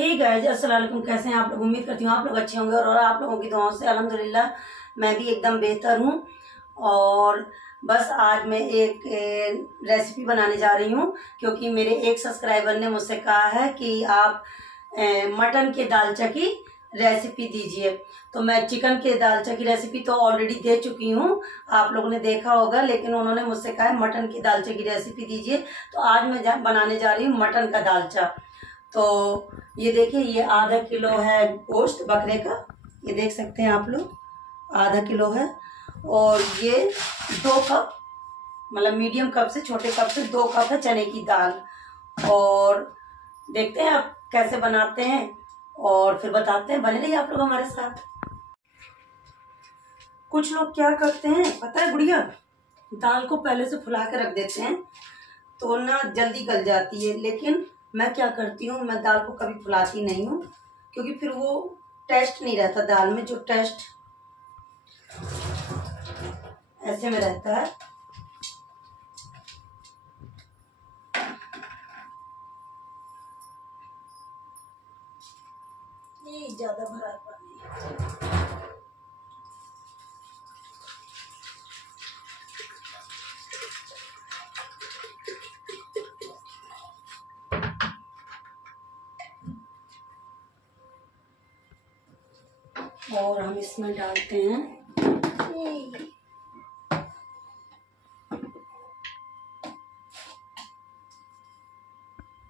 Hey guys, अस्सलाम वालेकुम। कैसे हैं आप लोग? उम्मीद करती हूँ आप लोग अच्छे होंगे और आप लोगों की दुआओं से अल्हम्दुलिल्लाह मैं भी एकदम बेहतर हूँ। और बस आज मैं एक रेसिपी बनाने जा रही हूँ, क्योंकि मेरे एक सब्सक्राइबर ने मुझसे कहा है कि आप मटन के दालचा की रेसिपी दीजिए। तो मैं चिकन के दालचा की रेसिपी तो ऑलरेडी दे चुकी हूँ, आप लोगों ने देखा होगा, लेकिन उन्होंने मुझसे कहा है मटन के दालचे की रेसिपी दीजिए। तो आज मैं बनाने जा रही हूँ मटन का दालचा। तो ये देखिए, ये आधा किलो है गोश्त बकरे का, ये देख सकते हैं आप लोग, आधा किलो है। और ये 2 कप, मतलब मीडियम कप से, छोटे कप से 2 कप है चने की दाल। और देखते हैं आप कैसे बनाते हैं और फिर बताते हैं। बने रहिए आप लोग हमारे साथ। कुछ लोग क्या करते हैं पता है गुड़िया, दाल को पहले से फुला के रख देते हैं तो ना जल्दी गल जाती है। लेकिन मैं क्या करती हूँ, मैं दाल को कभी फुलाती नहीं हूँ, क्योंकि फिर वो टेस्ट नहीं रहता दाल में, जो टेस्ट ऐसे में रहता है। ये ज्यादा भरा पानी। और हम इसमें डालते हैं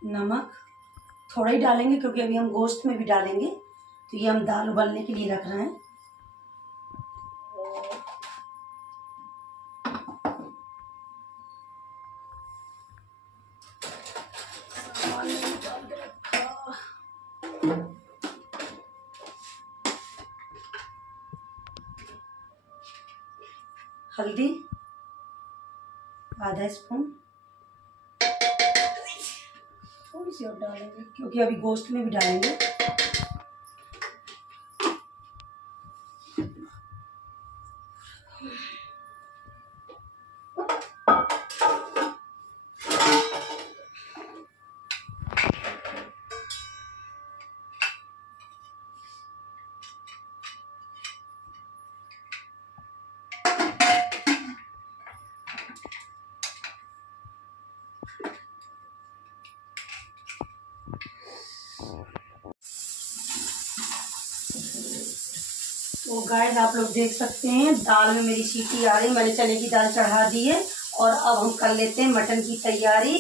नमक, थोड़ा ही डालेंगे क्योंकि अभी हम गोश्त में भी डालेंगे। तो ये हम दाल उबलने के लिए रख रहे हैं। हल्दी आधा स्पून, थोड़ी सी और डालेंगे क्योंकि अभी गोश्त में भी डालेंगे। तो गाइस, आप लोग देख सकते हैं दाल में मेरी सीटी आ रही, मैंने चने की दाल चढ़ा दी है। और अब हम कर लेते हैं मटन की तैयारी।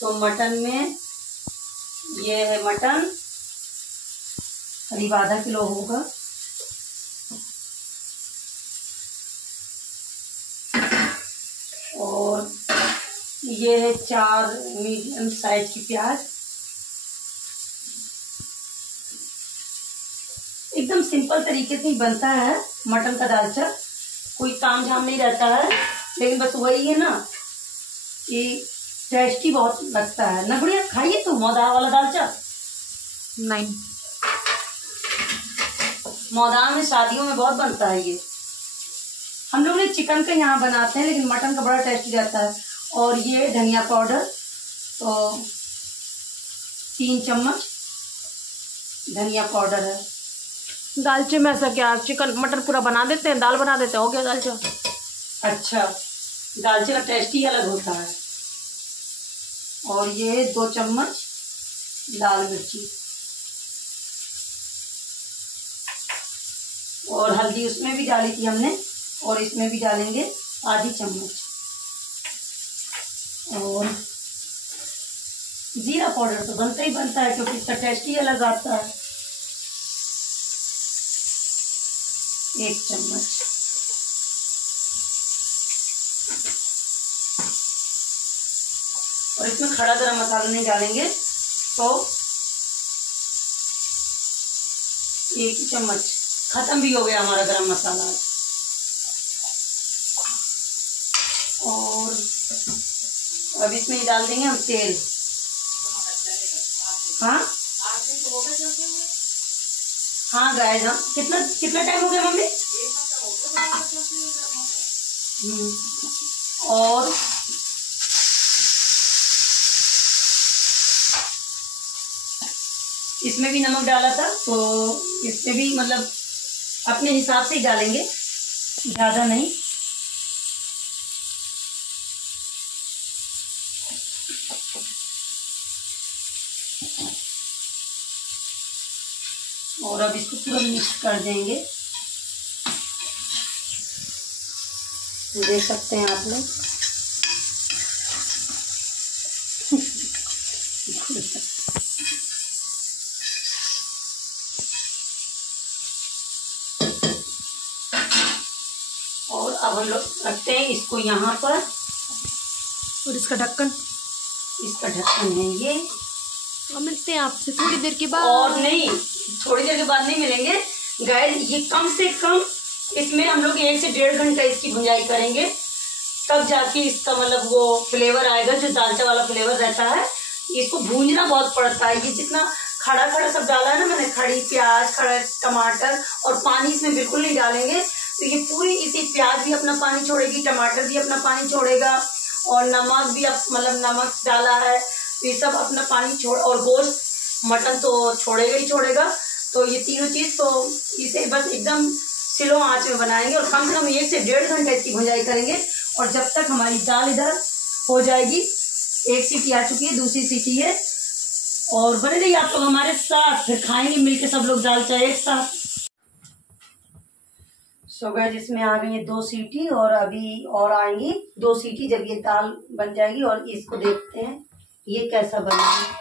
तो मटन में ये है मटन, करीब आधा किलो होगा। और ये है 4 मीडियम साइज की प्याज। एकदम सिंपल तरीके से ही बनता है मटन का दालचा, कोई ताम झाम नहीं रहता है। लेकिन बस वही है ना कि टेस्टी बहुत लगता है ना गुड़िया। खाइए तो मौदा वाला दालचा। नहीं, मौदा में शादियों में बहुत बनता है ये। हम लोग ने चिकन का यहाँ बनाते हैं, लेकिन मटन का बड़ा टेस्टी रहता है। और ये धनिया पाउडर, तो 3 चम्मच धनिया पाउडर है। दालचे में ऐसा क्या, चिकन मटन पूरा बना देते हैं, दाल बना देते हैं, हो गया दालचा। अच्छा, दालचे का टेस्ट ही अलग होता है। और ये 2 चम्मच लाल मिर्ची, और हल्दी उसमें भी डाली थी हमने, और इसमें भी डालेंगे आधी चम्मच। और जीरा पाउडर तो बनता ही बनता है, क्योंकि इसका टेस्ट ही अलग आता है, 1 चम्मच। और इसमें खड़ा गरम मसाला नहीं डालेंगे, तो 1 ही चम्मच, खत्म भी हो गया हमारा गरम मसाला। और अब इसमें डाल देंगे हम तेल। हाँ हाँ गाइस, हम कितना टाइम हो गया मम्मी? और इसमें भी नमक डाला था, तो इसमें भी मतलब अपने हिसाब से ही डालेंगे, ज़्यादा नहीं। और अब इसको पूरा मिक्स कर देंगे। देख सकते हैं आप लोग। और अब हम लोग रखते हैं इसको यहाँ पर, और इसका ढक्कन है ये। और मिलते हैं आपसे थोड़ी देर के बाद। और नहीं, थोड़ी देर के बाद नहीं मिलेंगे गाइस, ये कम से कम इसमें हम लोग 1 से 1.5 घंटा इसकी भुंजाई करेंगे, तब जाके इसका मतलब वो फ्लेवर आएगा जो दालचा वाला फ्लेवर रहता है। इसको भूंजना बहुत पड़ता है। ये जितना खड़ा खड़ा सब डाला है ना मैंने, खड़ी प्याज, खड़ा टमाटर, और पानी इसमें बिल्कुल नहीं डालेंगे, तो ये पूरी इसी प्याज भी अपना पानी छोड़ेगी, टमाटर भी अपना पानी छोड़ेगा, और नमक भी मतलब नमक डाला है तो ये सब अपना पानी छोड़, और गोश्त मटन तो छोड़ेगा ही छोड़ेगा। तो ये तीनों चीज़ तो इसे बस एकदम स्लो आंच में बनाएंगे, और कम से कम 1 से 1.5 घंटे इसकी भुंजाई करेंगे। और जब तक हमारी दाल इधर हो जाएगी, 1 सीटी आ चुकी है, दूसरी सीटी है, और बने रहिए आप लोग हमारे साथ, फिर खाएंगे मिलके सब लोग दाल चाय एक साथ। सो गाइस, इसमें आ गई है 2 सीटी, और अभी और आएंगी 2 सीटी जब ये दाल बन जाएगी। और इसको देखते हैं ये कैसा बना है।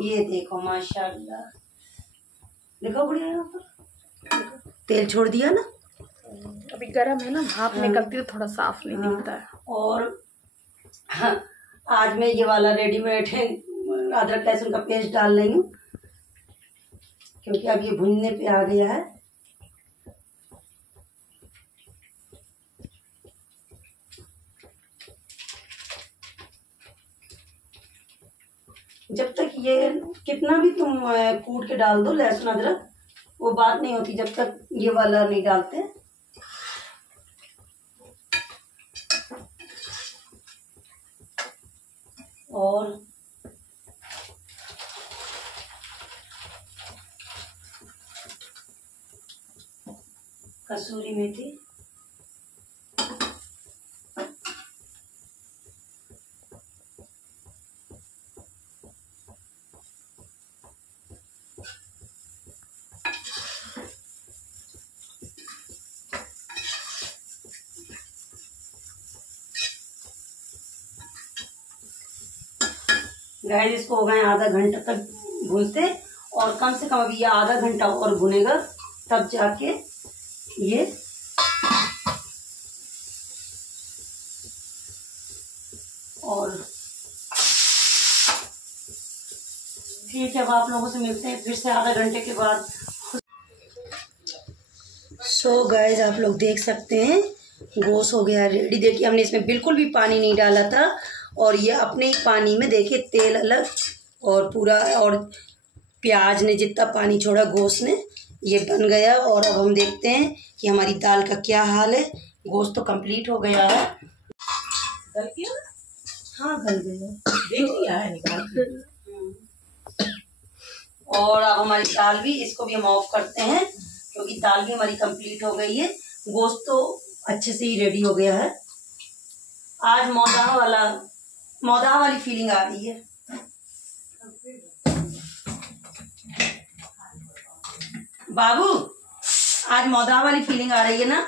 ये देखो माशाल्लाह, देखो बढ़िया, यहाँ पर तेल छोड़ दिया ना, अभी गर्म है ना, भाप निकलती है तो थोड़ा साफ नहीं दिखता है। और हाँ, आज मैं ये वाला रेडीमेड है अदरक लहसुन का पेस्ट डाल रही हूँ, क्योंकि अब ये भुनने पे आ गया है। जब तक ये कितना भी तुम कूट के डाल दो लहसुन अदरक, वो बात नहीं होती जब तक ये वाला नहीं डालते। और कसूरी मेथी, गाइस इसको हो गए आधा घंटा तक भूनते, और कम से कम अभी ये आधा घंटा और भुनेगा, तब जाके ये और ठीक है। अब आप लोगों से मिलते हैं फिर से आधा घंटे के बाद। सो गाइस, आप लोग देख सकते हैं गोश्त हो गया रेडी। देखिए हमने इसमें बिल्कुल भी पानी नहीं डाला था, और ये अपने ही पानी में देखिए तेल अलग और पूरा, और प्याज ने जितना पानी छोड़ा गोश्त ने, ये बन गया। और अब हम देखते हैं कि हमारी दाल का क्या हाल है। गोश्त तो कंप्लीट हो गया है। गल गया? हाँ गल गया, देख लिया है निकाल के। और अब हमारी दाल भी, इसको भी हम ऑफ करते हैं, क्योंकि दाल भी हमारी कंप्लीट हो गई है। गोश्त तो अच्छे से ही रेडी हो गया है। आज मौदाह वाली फीलिंग आ रही है। बाबू, आज मौदाह वाली फीलिंग आ रही है ना?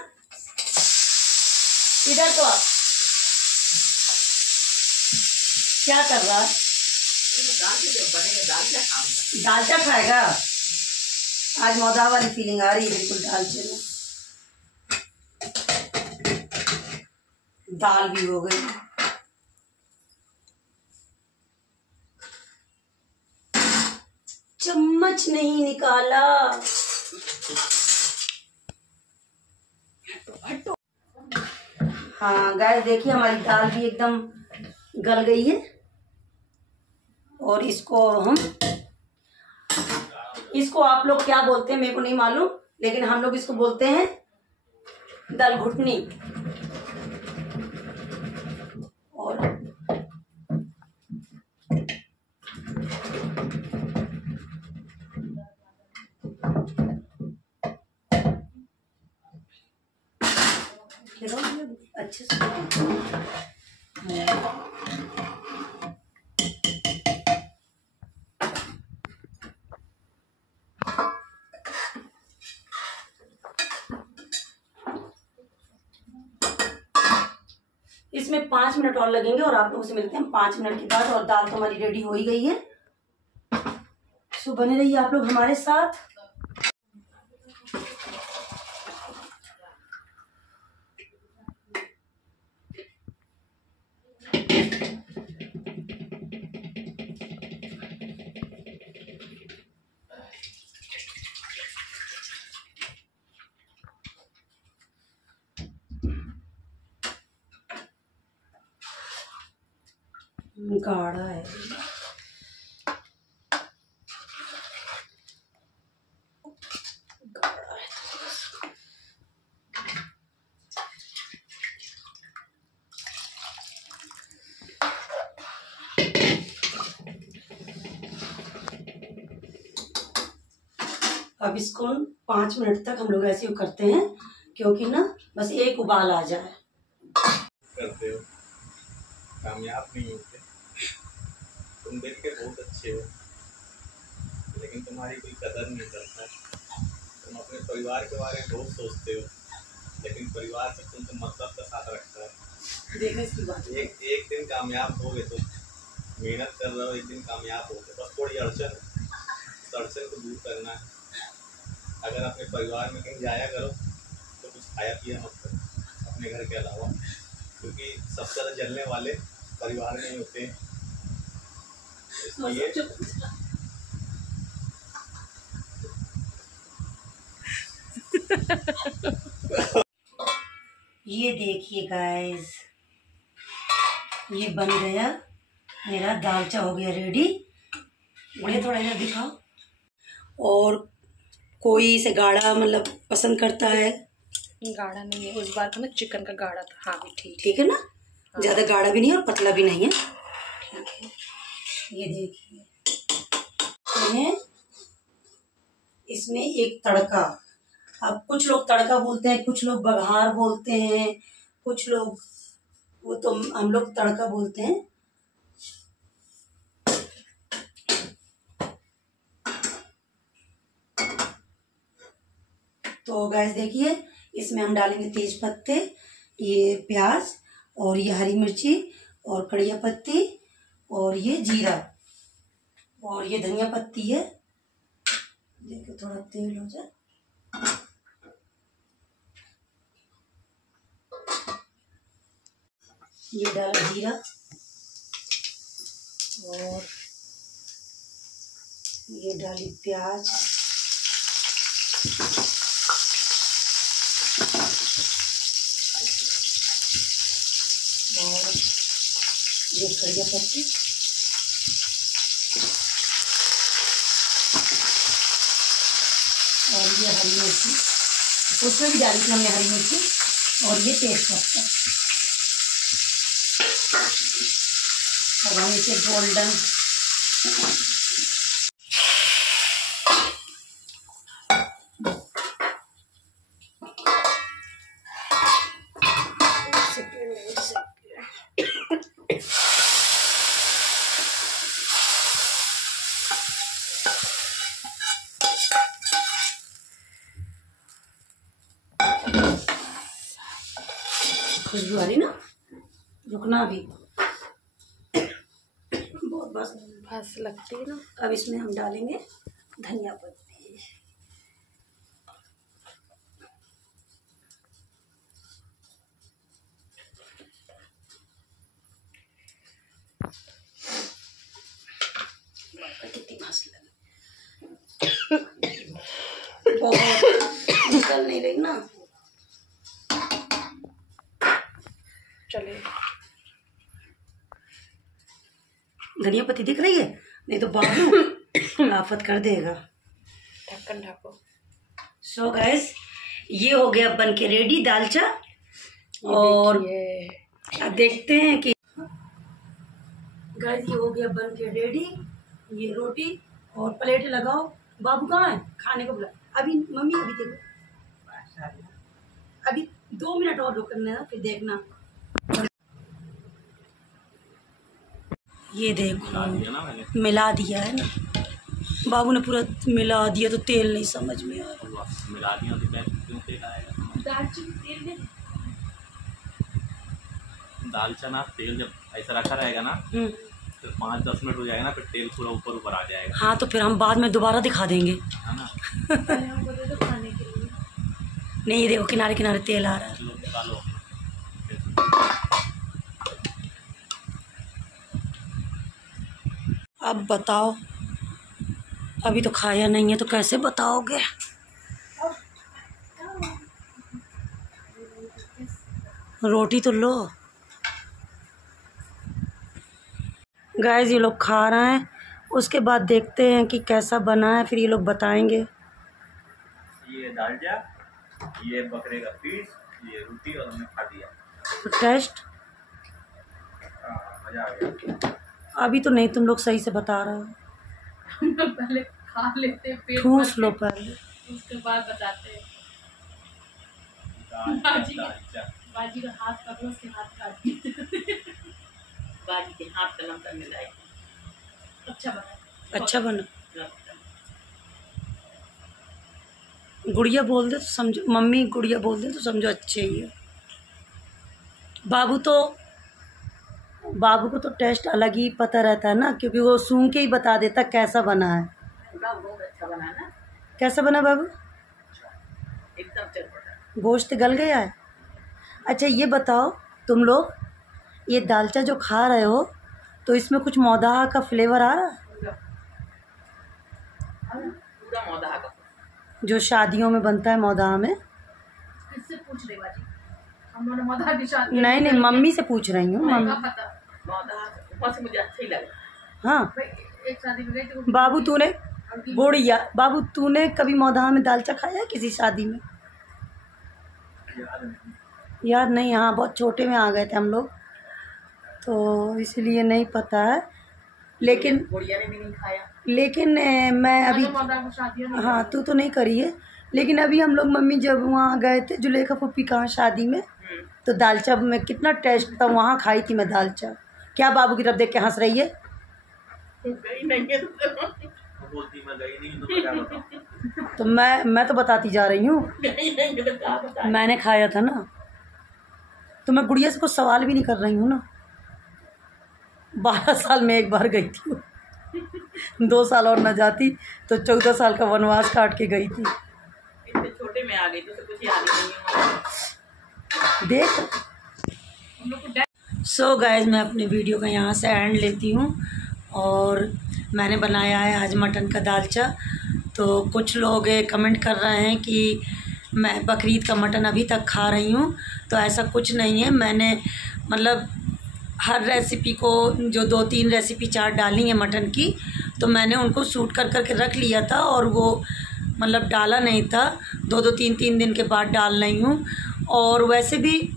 इधर तो आप क्या कर रहा है? दालचा खाएगा। आज मौदाह वाली फीलिंग आ रही है बिल्कुल दालचे में। दाल भी हो गई। चम्मच नहीं निकाला। हाँ गाइस, देखिए हमारी दाल भी एकदम गल गई है। और इसको आप लोग क्या बोलते हैं मेरे को नहीं मालूम, लेकिन हम लोग इसको बोलते हैं दाल घुटनी। और अच्छे से। इसमें 5 मिनट और लगेंगे और आप लोगों से मिलते हैं 5 मिनट के बाद। और दाल तो हमारी रेडी हो ही गई है। सो बने रहिए आप लोग हमारे साथ। गाढ़ा है। अब इसको 5 मिनट तक हम लोग ऐसे ही करते हैं, क्योंकि ना बस एक उबाल आ जाए। करते हो, कामयाब नहीं होते। तुम दिल के बहुत अच्छे हो, लेकिन तुम्हारी कोई कदर नहीं करता। तुम अपने परिवार के बारे में बहुत सोचते हो, लेकिन परिवार से तुमसे मतलब का साथ रखता है। देखो इसकी बात, एक दिन कामयाब होगे तुम, मेहनत कर रहे हो, एक दिन कामयाब होगे। बस थोड़ी अड़चन, उस अड़चन को दूर करना है। अगर अपने परिवार में कहीं जाया करो तो कुछ खाया पिया मत करो अपने घर के अलावा, क्योंकि सबसे ज़्यादा जलने वाले परिवार में ही होते हैं। इसलिए ये देखिए गाइस, ये बन गया मेरा दालचा, हो गया रेडी। मुझे थोड़ा इधर दिखाओ। और कोई इसे गाढ़ा मतलब पसंद करता है। गाढ़ा नहीं है, उस बार का ना चिकन का गाढ़ा था। हाँ भी ठीक ठीक है ना, ज़्यादा गाढ़ा भी नहीं है और पतला भी नहीं है। ठीक है। ये देखिए, इसमें एक तड़का। अब कुछ लोग तड़का बोलते हैं, कुछ लोग बघार बोलते हैं, कुछ लोग, वो तो हम लोग तड़का बोलते हैं। तो गैस देखिए, इसमें हम डालेंगे तेज पत्ते, ये प्याज, और ये हरी मिर्ची, और कड़िया पत्ती, और ये जीरा, और ये धनिया पत्ती है। देखो थोड़ा तेल हो जाए। ये डाला जीरा, और ये डाली प्याज, और ये कड़िया पत्ती, और ये हरी मिर्ची, उसमें भी डाली थी हमने हरी मिर्ची, और ये तेज पत्ता। अब हम इसे गोल्डन खुशबू आ रही ना, रुकना अभी बहुत बस लगती है ना। अब इसमें हम डालेंगे धनिया पत्ती। कितनी घास लगी, बहुत निकल नहीं रही ना। चलिए, धनिया पत्ती दिख रही है, नहीं तो बाबू आफत कर देगा। ढक्कन ढको। सो गाइस, ये हो गया बन के रेडी दालचा। और अब देखते हैं कि गाइस, ये हो गया बन के रेडी। ये रोटी और प्लेट लगाओ। बाबू कहाँ है, खाने को बुला। अभी मम्मी, अभी देखो, अभी 2 मिनट और रुकना है, फिर देखना ये देखो मिला दिया ना मैंने। मिला दिया है ना, बाबू ने पूरा मिला दिया तो तेल नहीं समझ में आ रहा। वापस मिला दिया तो क्यों तेल आएगा? दाल चना तेल जब ऐसा रखा रहेगा ना फिर 5-10 मिनट हो जाएगा ना, फिर तेल पूरा ऊपर ऊपर आ जाएगा। हाँ तो फिर हम बाद में दोबारा दिखा देंगे, है ना? नहीं देखो किनारे किनारे तेल आ रहा है। लो निकालो। अब बताओ, अभी तो खाया नहीं है तो कैसे बताओगे? रोटी तो लो। गाइस ये लोग खा रहे हैं, उसके बाद देखते हैं कि कैसा बना है, फिर ये लोग बताएंगे। ये दालचा, ये बकरे का पीस, ये रोटी और हमने खा दिया। तो टेस्ट मजा आ गया। अभी तो नहीं, तुम लोग सही से बता रहे हो। हम लोग पहले खा लेते हैं पेट ठूस भर लो के, पहले, उसके बाद बताते हैं। दालचा बाजी का हाथ पकड़ो, उसके हाथ काट दीजिए। बाजी के हाथ का नमक मिलाए। अच्छा बना, अच्छा बना। गुड़िया बोल दे तो समझो, मम्मी गुड़िया बोल दे तो समझो अच्छे ही है। बाबू को तो टेस्ट अलग ही पता रहता है ना, क्योंकि वो सूंघ के ही बता देता कैसा बना है। बहुत अच्छा बना ना, कैसा बना बाबू? एकदम चटपटा। गोश्त गल गया है। अच्छा ये बताओ तुम लोग, ये दालचा जो खा रहे हो तो इसमें कुछ मौदाहा का फ्लेवर आ रहा है? पूरा मौदाहा का, जो शादियों में बनता है मौदाहा में। किससे पूछ रही बाजी? हमने मौदाहा की शादी नहीं नहीं, मम्मी से पूछ रही हूँ। मम्मी पता मौदाहा ऊपर से मुझे अच्छा ही लगा। हाँ एक शादी में गई थी। बाबू तूने, गुड़िया बाबू तूने कभी मौदाहा में दालचा खाया है किसी शादी में? यार नहीं, हाँ बहुत छोटे में आ गए थे हम लोग तो इसलिए नहीं पता है, लेकिन गुड़िया ने भी नहीं खाया। लेकिन मैं अभी, हाँ तू तो नहीं करी है, लेकिन अभी हम लोग मम्मी जब वहाँ गए थे जुलेखा फूफी कहाँ शादी में, तो दालचा में कितना टेस्ट था, वहाँ खाई थी मैं दालचा। क्या बाबू की तरफ देख के हंस रही है? तो मैं तो बताती जा रही हूँ, मैंने खाया था ना। तो मैं गुड़िया से कुछ सवाल भी नहीं कर रही हूँ ना। 12 साल में एक बार गई थी 2 साल और न जाती तो 14 साल का वनवास काट के गई थी। इतने छोटे में आ गई तो कुछ याद नहीं देख। सो गाइस मैं अपने वीडियो का यहाँ से एंड लेती हूँ, और मैंने बनाया है आज मटन का दालचा। तो कुछ लोग कमेंट कर रहे हैं कि मैं बकरीद का मटन अभी तक खा रही हूँ, तो ऐसा कुछ नहीं है। मैंने मतलब हर रेसिपी को जो 2-3 रेसिपी चार्ट डाली है मटन की, तो मैंने उनको शूट कर करके रख लिया था, और वो मतलब डाला नहीं था, 2-2 3-3 दिन के बाद डाल रही हूँ। और वैसे भी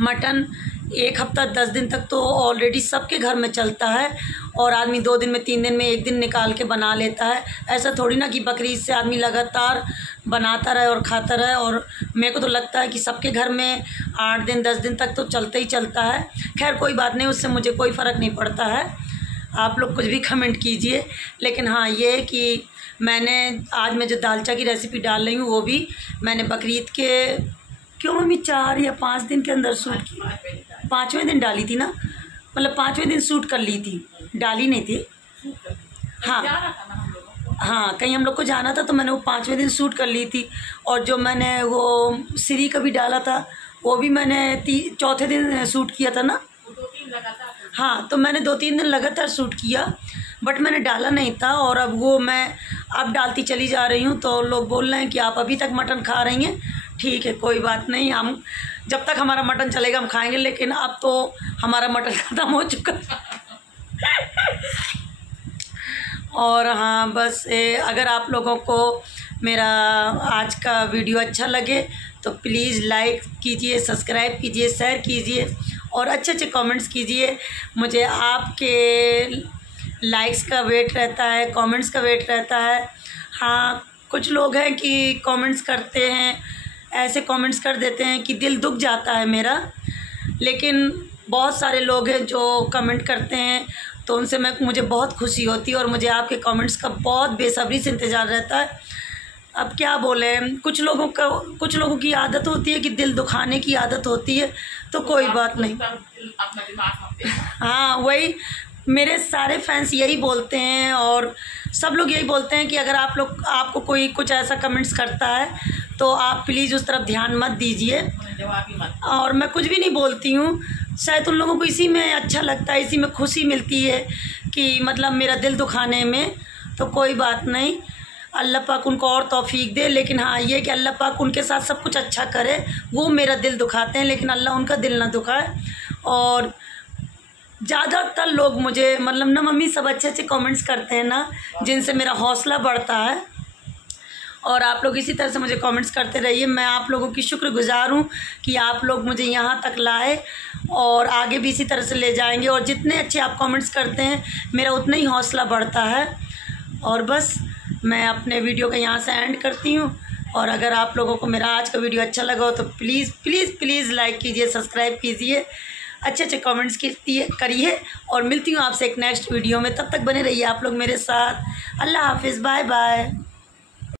मटन 1 हफ्ता 10 दिन तक तो ऑलरेडी सबके घर में चलता है, और आदमी 2 दिन में 3 दिन में 1 दिन निकाल के बना लेता है। ऐसा थोड़ी ना कि बकरीद से आदमी लगातार बनाता रहे और खाता रहे। और मेरे को तो लगता है कि सबके घर में 8 दिन 10 दिन तक तो चलता ही चलता है। खैर कोई बात नहीं, उससे मुझे कोई फ़र्क नहीं पड़ता है, आप लोग कुछ भी कमेंट कीजिए। लेकिन हाँ ये कि मैंने आज मैं जो दालचा की रेसिपी डाल रही हूँ वो भी मैंने बकरीद के, क्यों मम्मी 4 या 5 दिन के अंदर शूट की, 5वें दिन डाली थी ना, मतलब 5वें दिन शूट कर ली थी, डाली नहीं थी। हाँ कहीं हम लोग को जाना था तो मैंने वो 5वें दिन शूट कर ली थी। और जो मैंने वो सीरी का भी डाला था वो भी मैंने 4थे दिन शूट किया था ना। हाँ तो मैंने 2-3 दिन लगातार शूट किया, बट मैंने डाला नहीं था। और अब वो मैं अब डालती चली जा रही हूँ, तो लोग बोल रहे हैं कि आप अभी तक मटन खा रही हैं। ठीक है कोई बात नहीं, हम जब तक हमारा मटन चलेगा हम खाएंगे, लेकिन अब तो हमारा मटन ख़त्म हो चुका और हाँ बस अगर आप लोगों को मेरा आज का वीडियो अच्छा लगे तो प्लीज़ लाइक कीजिए, सब्सक्राइब कीजिए, शेयर कीजिए और अच्छे अच्छे कमेंट्स कीजिए। मुझे आपके लाइक्स का वेट रहता है, कमेंट्स का वेट रहता है। हाँ कुछ लोग हैं कि कमेंट्स करते हैं, ऐसे कमेंट्स कर देते हैं कि दिल दुख जाता है मेरा, लेकिन बहुत सारे लोग हैं जो कमेंट करते हैं, तो उनसे मुझे बहुत खुशी होती है और मुझे आपके कमेंट्स का बहुत बेसब्री से इंतज़ार रहता है। अब क्या बोले, कुछ लोगों की आदत होती है कि दिल दुखाने की आदत होती है, तो कोई बात नहीं। अपना दिमाग हाँ, वही मेरे सारे फैंस यही बोलते हैं और सब लोग यही बोलते हैं कि अगर आपको कोई कुछ ऐसा कमेंट्स करता है तो आप प्लीज़ उस तरफ ध्यान मत दीजिए, जवाब ही मत। और मैं कुछ भी नहीं बोलती हूँ। शायद उन लोगों को इसी में अच्छा लगता है, इसी में खुशी मिलती है कि मतलब मेरा दिल दुखाने में। तो कोई बात नहीं, अल्लाह पाक उनको और तौफीक दे। लेकिन हाँ, ये कि अल्लाह पाक उनके साथ सब कुछ अच्छा करे। वो मेरा दिल दुखाते हैं लेकिन अल्लाह उनका दिल ना दुखाए। और ज़्यादातर लोग मुझे मतलब ना मम्मी सब अच्छे अच्छे कमेंट्स करते हैं ना, जिनसे मेरा हौसला बढ़ता है। और आप लोग इसी तरह से मुझे कमेंट्स करते रहिए। मैं आप लोगों की शुक्रगुजार हूँ कि आप लोग मुझे यहाँ तक लाए और आगे भी इसी तरह से ले जाएंगे। और जितने अच्छे आप कमेंट्स करते हैं मेरा उतना ही हौसला बढ़ता है। और बस मैं अपने वीडियो का यहाँ से एंड करती हूँ। और अगर आप लोगों को मेरा आज का वीडियो अच्छा लगा हो तो प्लीज़ प्लीज़ प्लीज़ लाइक कीजिए, सब्सक्राइब कीजिए, अच्छे अच्छे कमेंट्स करिए। और मिलती हूँ आपसे एक नेक्स्ट वीडियो में। तब तक बने रहिए आप लोग मेरे साथ। अल्लाह हाफिज़, बाय बाय।